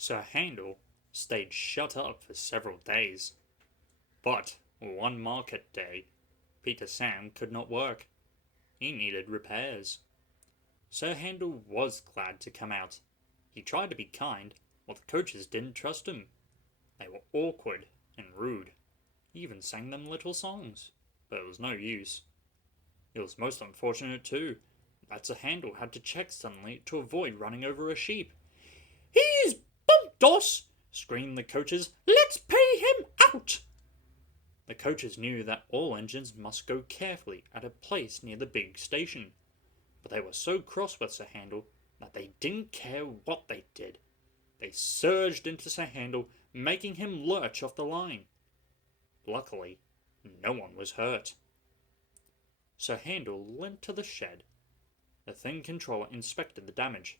Sir Handel stayed shut up for several days. But one market day, Peter Sam could not work. He needed repairs. Sir Handel was glad to come out. He tried to be kind, while the coaches didn't trust him. They were awkward and rude. He even sang them little songs, but it was no use. It was most unfortunate, too, that Sir Handel had to check suddenly to avoid running over a sheep. "He's bumped us!" screamed the coaches. "Let's pay him out!" The coaches knew that all engines must go carefully at a place near the big station, but they were so cross with Sir Handel that they didn't care what they did. They surged into Sir Handel, making him lurch off the line. Luckily, no one was hurt. Sir Handel limped to the shed. The thin controller inspected the damage.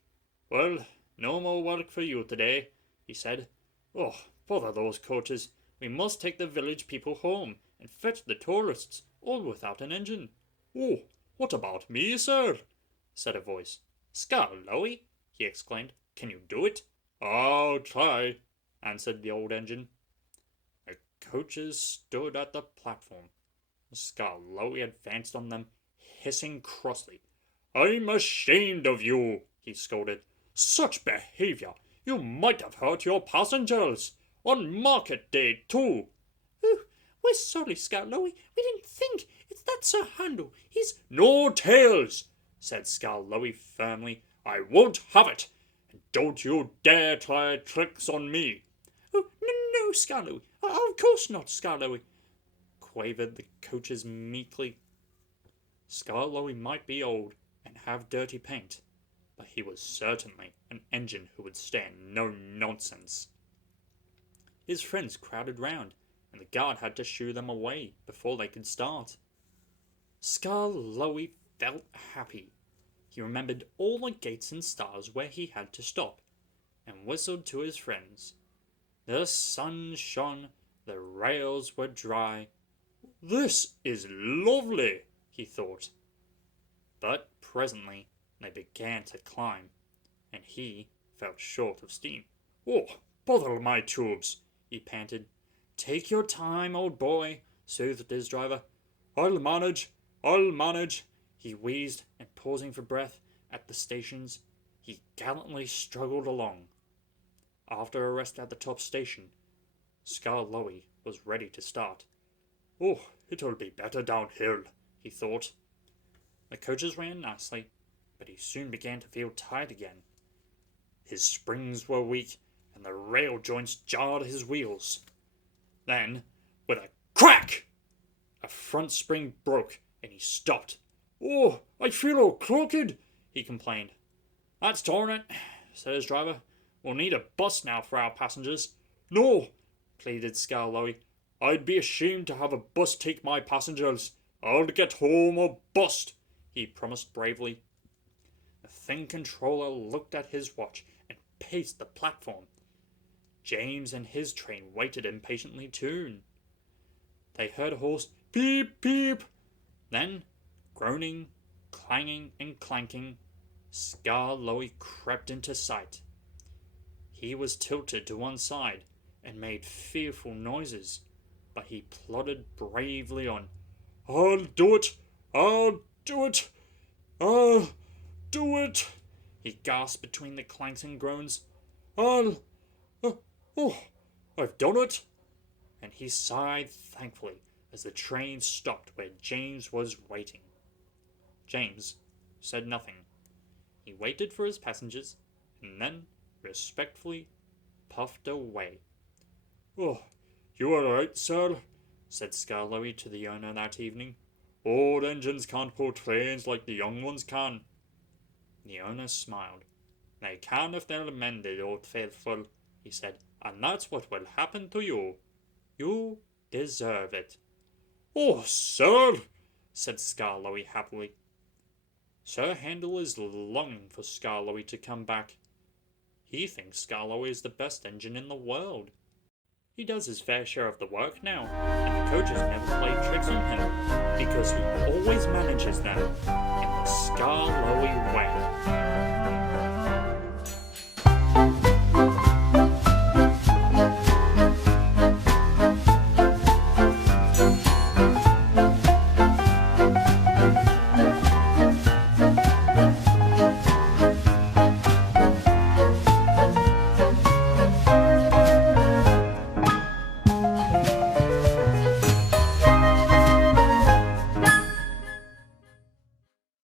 "Well, no more work for you today," he said. "Oh, bother those coaches. We must take the village people home and fetch the tourists, all without an engine." "Oh, what about me, sir?" said a voice. "Skarloey," he exclaimed. "Can you do it?" "I'll try," answered the old engine. The coaches stood at the platform. Skarloey advanced on them, hissing crossly. "I'm ashamed of you," he scolded. "Such behavior! You might have hurt your passengers! On market day, too!" "Oh, we're sorry, Skarloey. We didn't think. It's that Sir Handel. He's—" "No tales!" said Skarloey firmly. "I won't have it! And don't you dare try tricks on me!" "Oh, no, Skarloey. Of course not, Skarloey," quavered the coaches meekly. Skarloey might be old and have dirty paint, but he was certainly an engine who would stand no nonsense. His friends crowded round, and the guard had to shoo them away before they could start. Skarloey felt happy. He remembered all the gates and stars where he had to stop, and whistled to his friends. The sun shone, the rails were dry. "This is lovely," he thought. But presently they began to climb, and he felt short of steam. "Oh, bother my tubes!" he panted. "Take your time, old boy," soothed his driver. I'll manage. He wheezed, and pausing for breath at the stations, he gallantly struggled along. After a rest at the top station, Skarloey was ready to start. "Oh, it'll be better downhill," he thought. The coaches ran nicely, but he soon began to feel tired again. His springs were weak, and the rail joints jarred his wheels. Then, with a crack, a front spring broke, and he stopped. "Oh, I feel all crooked," he complained. "That's torn it," said his driver. "We'll need a bus now for our passengers." "No," pleaded Skarloey. "I'd be ashamed to have a bus take my passengers. I'll get home or bust," he promised bravely. The thin controller looked at his watch and paced the platform. James and his train waited impatiently too. They heard a hoarse "peep, peep." Then, groaning, clanging, and clanking, Skarloey crept into sight. He was tilted to one side and made fearful noises, but he plodded bravely on. "I'll do it! I'll do it! I'll do it!" he gasped between the clanks and groans. "Oh, I've done it!" And he sighed thankfully as the train stopped where James was waiting. James said nothing. He waited for his passengers, and then respectfully puffed away. "Oh, you all right, sir?" said Skarloey to the owner that evening. "Old engines can't pull trains like the young ones can." The owner smiled. They can if they're mended, old faithful, he said, and that's what will happen to you. You deserve it. Oh, sir, said Skarloey happily. Sir Handel is longing for Skarloey to come back. He thinks Skarloey is the best engine in the world. He does his fair share of the work now, and the coaches never play tricks on him, because he always manages them in the Skarloey way.